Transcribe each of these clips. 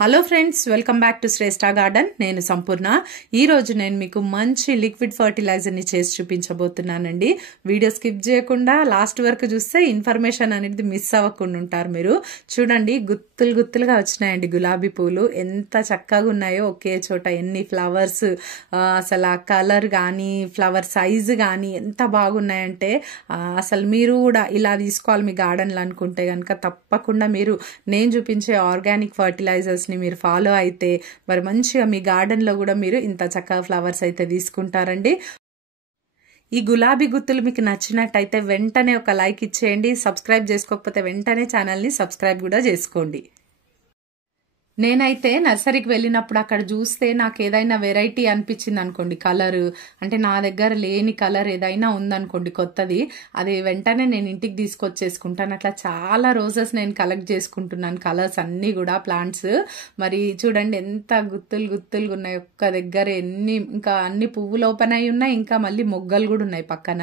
Hello friends, welcome back to Shreshta garden. నేను సంపూర్ణ. ఈ రోజు నేను మీకు మంచి లిక్విడ్ ఫర్టిలైజర్ని చేసి చూపించబోతున్నానండి. వీడియో స్కిప్ చేయకుండా లాస్ట్ వరకు చూస్తే ఇన్ఫర్మేషన్ అనేది మిస్ అవ్వకుండా ఉంటారు. మీరు చూడండి, గుత్తులు గుత్తులుగా వచ్చినాయండి గులాబీ పూలు. ఎంత చక్కగా ఉన్నాయో ఒకే చోట. ఎన్ని ఫ్లవర్స్, అసలు ఆ కలర్ కానీ ఫ్లవర్ సైజు కానీ ఎంత బాగున్నాయంటే అసలు మీరు కూడా ఇలా తీసుకోవాలి మీ గార్డెన్లో అనుకుంటే కనుక తప్పకుండా మీరు నేను చూపించే ఆర్గానిక్ ఫర్టిలైజర్స్ ని మీరు ఫాలో అయితే మరి మంచిగా మీ గార్డెన్ లో కూడా మీరు ఇంత చక్కగా ఫ్లవర్స్ అయితే తీసుకుంటారండి. ఈ గులాబీ గుత్తులు మీకు నచ్చినట్టయితే వెంటనే ఒక లైక్ ఇచ్చేయండి. సబ్స్క్రైబ్ చేసుకోకపోతే వెంటనే ఛానల్ ని సబ్స్క్రైబ్ కూడా చేసుకోండి. నేనైతే నర్సరీకి వెళ్ళినప్పుడు అక్కడ చూస్తే నాకు ఏదైనా వెరైటీ అనిపించింది అనుకోండి, కలర్ అంటే నా దగ్గర లేని కలర్ ఏదైనా ఉందనుకోండి కొత్తది, అది వెంటనే నేను ఇంటికి తీసుకొచ్చేసుకుంటాను. అట్లా చాలా రోజెస్ నేను కలెక్ట్ చేసుకుంటున్నాను, కలర్స్ అన్నీ కూడా ప్లాంట్స్. మరి చూడండి ఎంత గుత్తులు గుత్తులుగా ఉన్నాయి ఒక్క దగ్గర. ఇంకా అన్ని పువ్వులు ఓపెన్ అయి ఉన్నాయి, ఇంకా మళ్ళీ మొగ్గలు కూడా ఉన్నాయి పక్కన.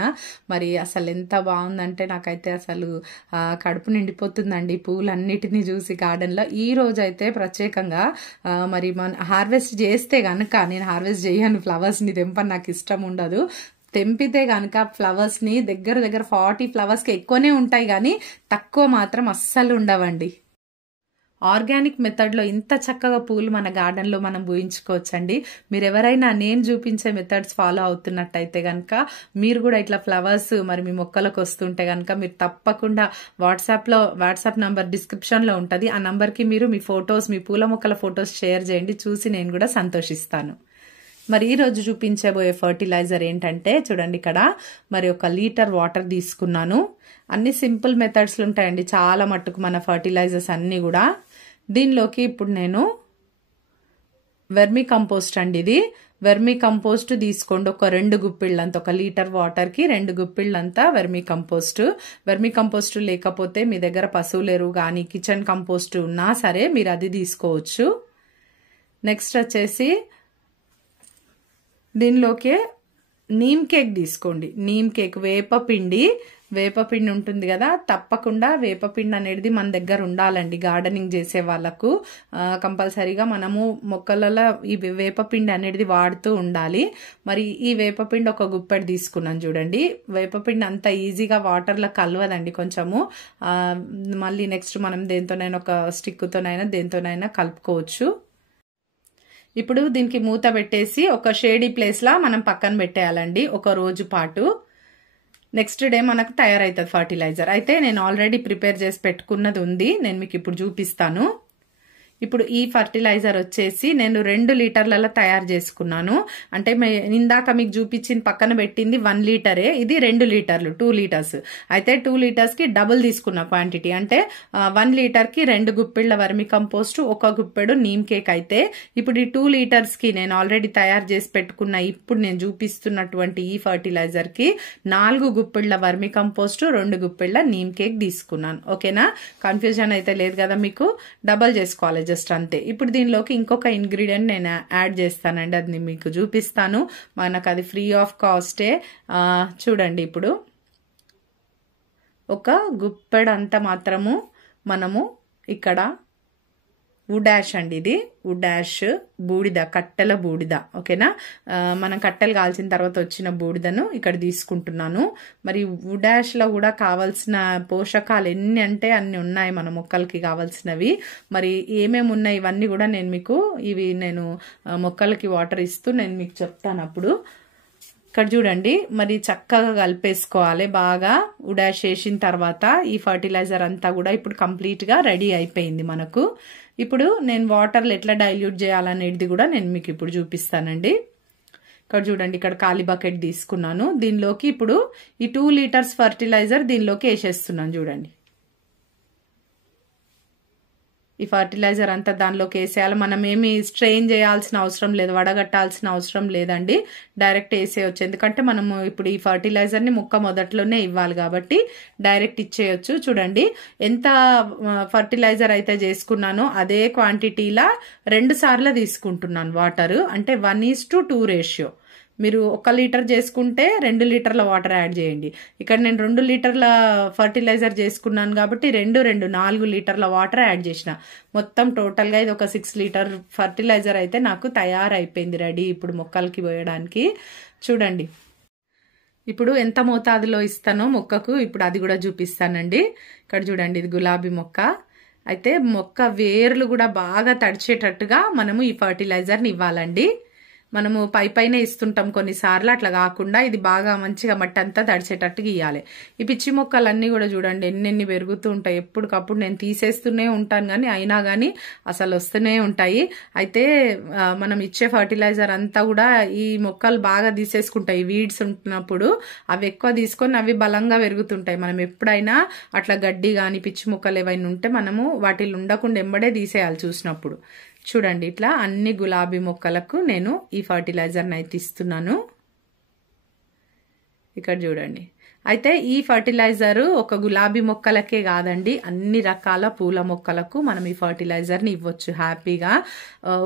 మరి అసలు ఎంత బాగుందంటే నాకైతే అసలు కడుపు నిండిపోతుందండి పువ్వులన్నిటినీ చూసి గార్డెన్లో. ఈ రోజు అయితే ప్రత్యేకంగా మరి మన హార్వెస్ట్ చేస్తే గనక, నేను హార్వెస్ట్ చేయను ఫ్లవర్స్ని, తెంపని నాకు ఇష్టం ఉండదు. తెంపితే గనక ఫ్లవర్స్ని దగ్గర 40 ఫ్లవర్స్కి ఎక్కువనే ఉంటాయి కానీ తక్కువ మాత్రం అస్సలు ఉండవండి. ఆర్గానిక్ మెథడ్లో ఇంత చక్కగా పూలు మన గార్డెన్లో మనం పూయించుకోవచ్చండి. మీరు ఎవరైనా నేను చూపించే మెథడ్స్ ఫాలో అవుతున్నట్టయితే కనుక మీరు కూడా ఇట్లా ఫ్లవర్స్ మరి మీ మొక్కలకు వస్తుంటే కనుక మీరు తప్పకుండా వాట్సాప్ నంబర్ డిస్క్రిప్షన్లో ఉంటుంది. ఆ నంబర్కి మీరు మీ ఫొటోస్, మీ పూల మొక్కల ఫొటోస్ షేర్ చేయండి, చూసి నేను కూడా సంతోషిస్తాను. మరి ఈ రోజు చూపించబోయే ఫర్టిలైజర్ ఏంటంటే చూడండి, ఇక్కడ మరి 1 లీటర్ వాటర్ తీసుకున్నాను. అన్ని సింపుల్ మెథడ్స్లు ఉంటాయండి చాలా మట్టుకు మన ఫర్టిలైజర్స్ అన్నీ కూడా. దీనిలోకి ఇప్పుడు నేను వెర్మీ కంపోస్ట్ అండి, ఇది వెర్మీ కంపోస్ట్ తీసుకోండి. ఒక 2 గుప్పిళ్ళంతా, 1 లీటర్ వాటర్కి 2 గుప్పిళ్ళంతా వెర్మీ కంపోస్ట్ లేకపోతే మీ దగ్గర పశువుల ఎరువు కానీ కిచెన్ కంపోస్ట్ ఉన్నా సరే మీరు అది తీసుకోవచ్చు. నెక్స్ట్ వచ్చేసి దీనిలోకి నీమ్ కేక్ తీసుకోండి. నీమ్ కేక్, వేపపిండి ఉంటుంది కదా, తప్పకుండా వేపపిండి అనేది మన దగ్గర ఉండాలండి. గార్డెనింగ్ చేసే వాళ్ళకు కంపల్సరీగా మనము మొక్కలలో ఈ వేపపిండి అనేది వాడుతూ ఉండాలి. మరి ఈ వేపపిండి 1 గుప్పెడు తీసుకున్నాను. చూడండి, వేపపిండి అంత ఈజీగా వాటర్లో కలవదండి కొంచెము. మళ్ళీ నెక్స్ట్ మనం దేంతోనైనా, ఒక స్టిక్తోనైనా దేంతోనైనా కలుపుకోవచ్చు. ఇప్పుడు దీనికి మూత పెట్టేసి ఒక షేడీ ప్లేస్లా మనం పక్కన పెట్టేయాలండి 1 రోజు పాటు. నెక్స్ట్ డే మనకు తయారైతుంది ఫర్టిలైజర్. అయితే నేను ఆల్రెడీ ప్రిపేర్ చేసి పెట్టుకున్నది ఉంది, నేను మీకు ఇప్పుడు చూపిస్తాను. ఇప్పుడు ఈ ఫర్టిలైజర్ వచ్చేసి నేను 2 లీటర్లలో తయారు చేసుకున్నాను. అంటే ఇందాక మీకు చూపించిన పక్కన పెట్టింది 1 లీటరే, ఇది 2 లీటర్లు, 2 లీటర్స్. అయితే 2 లీటర్స్కి డబుల్ తీసుకున్న క్వాంటిటీ. అంటే 1 లీటర్కి 2 గుప్పిళ్ళ వర్మి కంపోస్ట్, 1 గుప్పెడు నీమ్ కేక్. అయితే ఇప్పుడు ఈ 2 లీటర్స్కి నేను ఆల్రెడీ తయారు చేసి పెట్టుకున్న ఇప్పుడు నేను చూపిస్తున్నటువంటి ఈ ఫర్టిలైజర్కి 4 గుప్పిళ్ళ వర్మి కంపోస్ట్, 2 గుప్పిళ్ళ నీమ్ కేక్ తీసుకున్నాను. ఓకేనా? కన్ఫ్యూజన్ అయితే లేదు కదా మీకు? డబల్ చేసుకోవాలి జస్ట్ అంతే. ఇప్పుడు దీనిలోకి ఇంకొక ఇంగ్రీడియంట్ నేను యాడ్ చేస్తానండి, అది మీకు చూపిస్తాను. మనకు అది ఫ్రీ ఆఫ్ కాస్టే. చూడండి, ఇప్పుడు 1 గుప్పెడు అంత మాత్రము మనము ఇక్కడ వుడ్ యాష్ అండి, ఇది వుడ్ యాష్, బూడిద, కట్టెల బూడిద. ఓకేనా? మనం కట్టెలు కాల్చిన తర్వాత వచ్చిన బూడిదను ఇక్కడ తీసుకుంటున్నాను. మరి వుడ్ యాష్లో కూడా కావాల్సిన పోషకాలు ఎన్ని అంటే అన్ని ఉన్నాయి మన మొక్కలకి కావాల్సినవి. మరి ఏమేమి ఉన్నాయి ఇవన్నీ కూడా నేను మొక్కలకి వాటర్ ఇస్తూ నేను మీకు చెప్తాను. అప్పుడు ఇక్కడ చూడండి, మరి చక్కగా కలిపేసుకోవాలి బాగా. ఉడాష్ వేసిన తర్వాత ఈ ఫర్టిలైజర్ అంతా కూడా ఇప్పుడు కంప్లీట్గా రెడీ అయిపోయింది మనకు. ఇప్పుడు నేను వాటర్లో ఎట్లా డైల్యూట్ చేయాలనేది కూడా నేను మీకు ఇప్పుడు చూపిస్తానండి. ఇక్కడ చూడండి, ఇక్కడ ఖాళీ బకెట్ తీసుకున్నాను. దీనిలోకి ఇప్పుడు ఈ 2 లీటర్స్ ఫర్టిలైజర్ దీనిలోకి వేసేస్తున్నాను. చూడండి, ఈ ఫర్టిలైజర్ అంతా దానిలోకి వేసేయాలి. మనం ఏమి స్ట్రెయిన్ చేయాల్సిన అవసరం లేదు, వడగట్టాల్సిన అవసరం లేదండి, డైరెక్ట్ వేసేయచ్చు. ఎందుకంటే మనము ఇప్పుడు ఈ ఫర్టిలైజర్ని మొక్క మొదట్లోనే ఇవ్వాలి కాబట్టి డైరెక్ట్ ఇచ్చేయచ్చు. చూడండి, ఎంత ఫర్టిలైజర్ అయితే చేసుకున్నానో అదే క్వాంటిటీలా 2 సార్లు తీసుకుంటున్నాను వాటర్. అంటే 1:2 రేషియో. మీరు 1 లీటర్ చేసుకుంటే 2 లీటర్ల వాటర్ యాడ్ చేయండి. ఇక్కడ నేను 2 లీటర్ల ఫర్టిలైజర్ చేసుకున్నాను కాబట్టి 4 లీటర్ల వాటర్ యాడ్ చేసిన. మొత్తం టోటల్గా ఇది ఒక 6 లీటర్ ఫర్టిలైజర్ అయితే నాకు తయారైపోయింది రెడీ ఇప్పుడు మొక్కలకి పోయడానికి. చూడండి ఇప్పుడు ఎంత మోతాదులో ఇస్తానో మొక్కకు ఇప్పుడు అది కూడా చూపిస్తానండి. ఇక్కడ చూడండి ఇది గులాబీ మొక్క. అయితే మొక్క వేర్లు కూడా బాగా తడిచేటట్టుగా మనము ఈ ఫర్టిలైజర్ని ఇవ్వాలండి. మనము పైనే ఇస్తుంటాం కొన్నిసార్లు, అట్లా కాకుండా ఇది బాగా మంచిగా మట్టి అంతా తడిచేటట్టుగా ఇవ్వాలి. ఈ పిచ్చి మొక్కలన్నీ కూడా చూడండి ఎన్నెన్ని పెరుగుతూ ఉంటాయి. ఎప్పటికప్పుడు నేను తీసేస్తూనే ఉంటాను కానీ అయినా కానీ అసలు వస్తూనే ఉంటాయి. అయితే మనం ఇచ్చే ఫర్టిలైజర్ అంతా కూడా ఈ మొక్కలు బాగా తీసేసుకుంటాయి. వీడ్స్ ఉంటున్నప్పుడు అవి ఎక్కువ తీసుకొని అవి బలంగా పెరుగుతుంటాయి. మనం ఎప్పుడైనా అట్లా గడ్డి కానీ పిచ్చి మొక్కలు ఏవైనా ఉంటే మనము వాటిని ఉండకుండా ఎంబడే తీసేయాలి చూసినప్పుడు. చూడండి ఇట్లా అన్ని గులాబీ మొక్కలకు నేను ఈ ఫర్టిలైజర్ని అయితే ఇస్తున్నాను. ఇక్కడ చూడండి. అయితే ఈ ఫర్టిలైజర్ ఒక గులాబీ మొక్కలకే కాదండి, అన్ని రకాల పూల మొక్కలకు మనం ఈ ఫర్టిలైజర్ని ఇవ్వచ్చు హ్యాపీగా.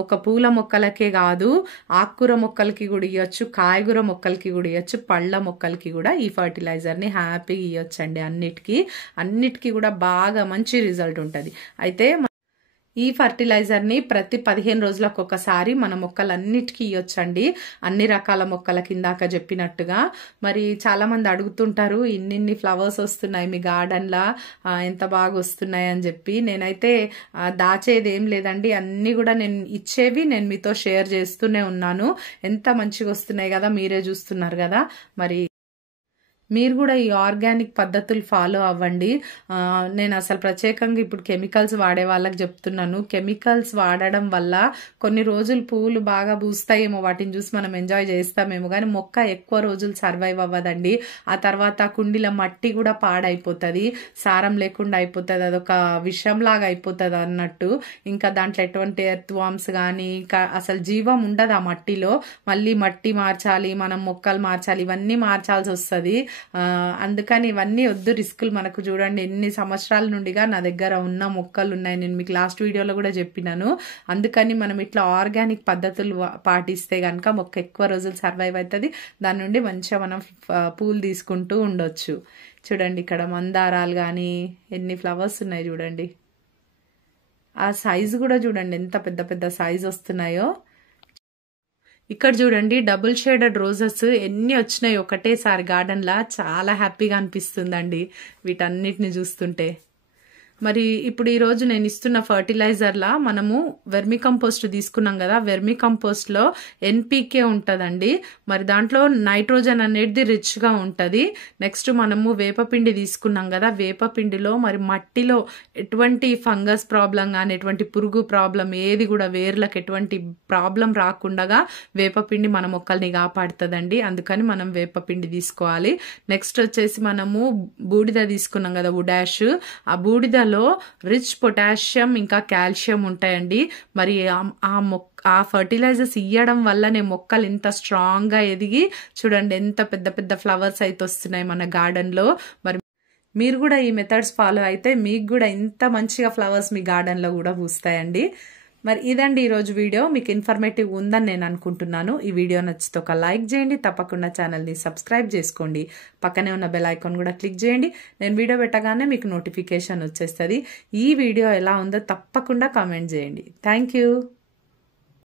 ఒక పూల మొక్కలకే కాదు, ఆకుకూర మొక్కలకి కూడా ఇవ్వచ్చు, కాయగూర మొక్కలకి కూడా ఇవ్వచ్చు, పళ్ళ మొక్కలకి కూడా ఈ ఫర్టిలైజర్ని హ్యాపీగా ఇవ్వచ్చు అండి. అన్నిటికీ కూడా బాగా మంచి రిజల్ట్ ఉంటుంది. అయితే ఈ ఫర్టిలైజర్ని ప్రతి 15 రోజులకు ఒకసారి మన మొక్కలన్నిటికీ ఇవ్వచ్చండి, అన్ని రకాల మొక్కలకి ఇందాక చెప్పినట్టుగా. మరి చాలా మంది అడుగుతుంటారు ఇన్ని ఫ్లవర్స్ వస్తున్నాయి మీ గార్డెన్లా, ఎంత బాగా వస్తున్నాయి అని చెప్పి. నేనైతే దాచేది ఏం లేదండి, అన్ని కూడా నేను ఇచ్చేవి నేను మీతో షేర్ చేస్తూనే ఉన్నాను. ఎంత మంచిగా వస్తున్నాయి కదా, మీరే చూస్తున్నారు కదా. మరి మీరు కూడా ఈ ఆర్గానిక్ పద్ధతులు ఫాలో అవ్వండి. నేను అసలు ప్రత్యేకంగా ఇప్పుడు కెమికల్స్ వాడే వాళ్ళకి చెప్తున్నాను. కెమికల్స్ వాడడం వల్ల కొన్ని రోజులు పువ్వులు బాగా పూస్తాయేమో, వాటిని చూసి మనం ఎంజాయ్ చేస్తామేమో, కానీ మొక్క ఎక్కువ రోజులు సర్వైవ్ అవ్వదండి. ఆ తర్వాత కుండీల మట్టి కూడా పాడైపోతుంది, సారం లేకుండా అయిపోతుంది, అదొక విషంలాగా అయిపోతుంది అన్నట్టు. ఇంకా దాంట్లో ఎటువంటి ఎర్త్ వామ్స్ కానీ ఇంకా అసలు జీవం ఉండదు ఆ మట్టిలో. మళ్ళీ మట్టి మార్చాలి, మనం మొక్కలు మార్చాలి, ఇవన్నీ మార్చాల్సి వస్తుంది. అందుకని ఇవన్నీ వద్దు, రిస్కులు మనకు. చూడండి ఎన్ని సంవత్సరాల నుండిగా నా దగ్గర ఉన్న మొక్కలు ఉన్నాయి, నేను మీకు లాస్ట్ వీడియోలో కూడా చెప్పినాను. అందుకని మనం ఇట్లా ఆర్గానిక్ పద్ధతులు పాటిస్తే కనుక మొక్క ఎక్కువ రోజులు సర్వైవ్ అవుతుంది, దాని నుండి మంచిగా మనం పూలు తీసుకుంటూ ఉండొచ్చు. చూడండి ఇక్కడ మందారాలు కానీ ఎన్ని ఫ్లవర్స్ ఉన్నాయి చూడండి. ఆ సైజు కూడా చూడండి ఎంత పెద్ద పెద్ద సైజు వస్తున్నాయో. ఇక్కడ చూడండి డబుల్ షేడెడ్ రోజెస్ ఎన్ని వచ్చినాయి ఒకటేసారి గార్డెన్లా, చాలా హ్యాపీగా అనిపిస్తుందండి వీటన్నిటిని చూస్తుంటే. మరి ఇప్పుడు ఈరోజు నేను ఇస్తున్న ఫర్టిలైజర్లా మనము వెర్మి కంపోస్ట్ తీసుకున్నాం కదా, వెర్మి కంపోస్ట్లో ఎన్పీకే ఉంటుందండి. మరి దాంట్లో నైట్రోజన్ అనేది రిచ్గా ఉంటుంది. నెక్స్ట్ మనము వేపపిండి తీసుకున్నాం కదా, వేపపిండిలో మరి మట్టిలో ఎటువంటి ఫంగస్ ప్రాబ్లం కానీ ఎటువంటి పురుగు ప్రాబ్లం ఏది కూడా వేర్లకు ఎటువంటి ప్రాబ్లం రాకుండా వేపపిండి మన మొక్కల్ని కాపాడుతుందండి. అందుకని మనం వేపపిండి తీసుకోవాలి. నెక్స్ట్ వచ్చేసి మనము బూడిద తీసుకున్నాం కదా, వుడాష్, ఆ బూడిద రిచ్ పొటాషియం ఇంకా కాల్షియం ఉంటాయండి. మరి ఆ ఫర్టిలైజర్స్ ఇవ్వడం వల్లనే మొక్కలు ఇంత స్ట్రాంగ్ గా ఎదిగి చూడండి ఎంత పెద్ద పెద్ద ఫ్లవర్స్ అయితే వస్తున్నాయి మన గార్డెన్ లో. మరి మీరు కూడా ఈ మెథడ్స్ ఫాలో అయితే మీకు కూడా ఇంత మంచిగా ఫ్లవర్స్ మీ గార్డెన్ లో కూడా పూస్తాయండి. మరి ఇదండి ఈరోజు వీడియో, మీకు ఇన్ఫర్మేటివ్ ఉందని నేను అనుకుంటున్నాను. ఈ వీడియో నచ్చితే ఒక లైక్ చేయండి, తప్పకుండా ఛానల్ని సబ్స్క్రైబ్ చేసుకోండి, పక్కనే ఉన్న బెల్ ఐకాన్ కూడా క్లిక్ చేయండి. నేను వీడియో పెట్టగానే మీకు నోటిఫికేషన్ వచ్చేస్తుంది. ఈ వీడియో ఎలా ఉందో తప్పకుండా కామెంట్ చేయండి. Thank you.